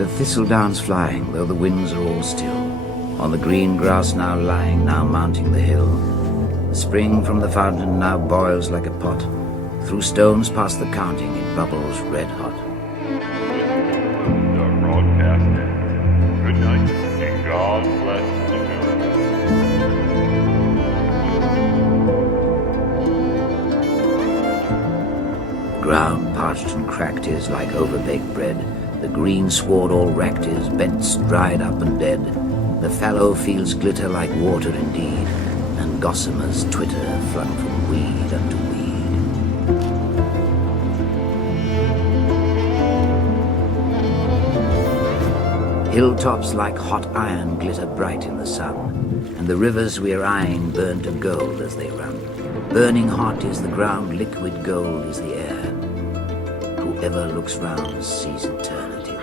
The thistledown's flying, though the winds are all still. On the green grass now lying, now mounting the hill. The spring from the fountain now boils like a pot. Through stones past the counting, it bubbles red hot. The broadcast ends. Good night, and God bless America. The ground parched and cracked is like overbaked bread. The green sward all racked is, bents dried up and dead. The fallow fields glitter like water indeed, and gossamers twitter flung from weed unto weed. Hilltops like hot iron glitter bright in the sun, and the rivers we're eyeing burn to gold as they run. Burning hot is the ground, liquid gold is the air. Whoever looks round sees eternity.